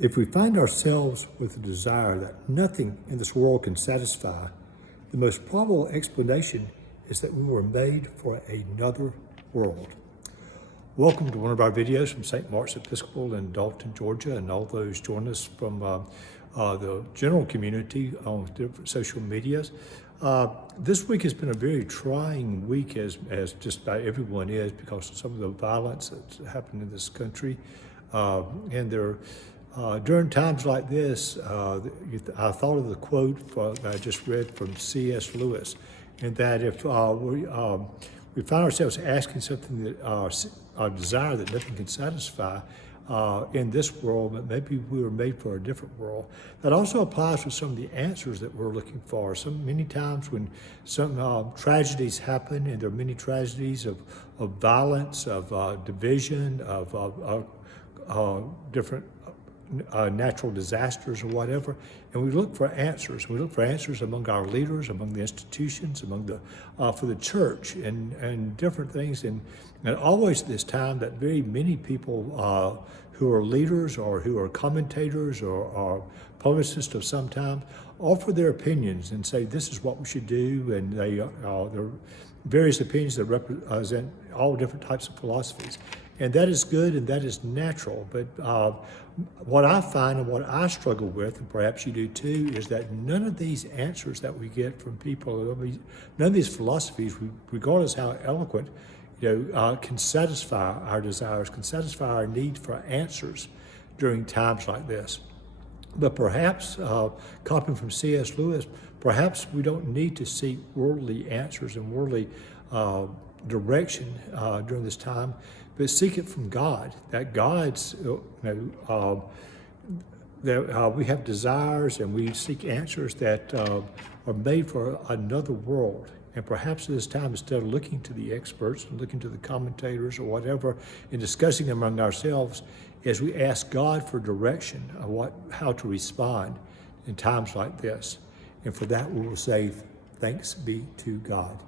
If we find ourselves with a desire that nothing in this world can satisfy, the most probable explanation is that we were made for another world. Welcome to one of our videos from St. Mark's Episcopal in Dalton, Georgia, and all those join us from the general community on different social medias. This week has been a very trying week, as just about everyone is, because of some of the violence that's happened in this country. During times like this, I thought of the quote that I just read from C.S. Lewis, and that if we find ourselves asking something that our desire that nothing can satisfy in this world, but maybe we were made for a different world. That also applies to some of the answers that we're looking for. Many times when some tragedies happen, and there are many tragedies of violence, of division, of different natural disasters or whatever, and we look for answers. We look for answers among our leaders, among the institutions, among for the church, and different things. And always at this time, that very many people who are leaders or who are commentators or publicists of some time offer their opinions and say this is what we should do, and there are various opinions that represent all different types of philosophies. And that is good and that is natural. But what I find and what I struggle with, and perhaps you do too, is that none of these answers that we get from people, none of these philosophies, regardless how eloquent, can satisfy our desires, can satisfy our need for answers during times like this. But perhaps, copying from C.S. Lewis, perhaps we don't need to seek worldly answers and worldly direction during this time, but seek it from God. That God's, that we have desires and we seek answers that are made for another world. And perhaps at this time, instead of looking to the experts and looking to the commentators or whatever and discussing among ourselves, as we ask God for direction of how to respond in times like this. And for that, we will say, thanks be to God.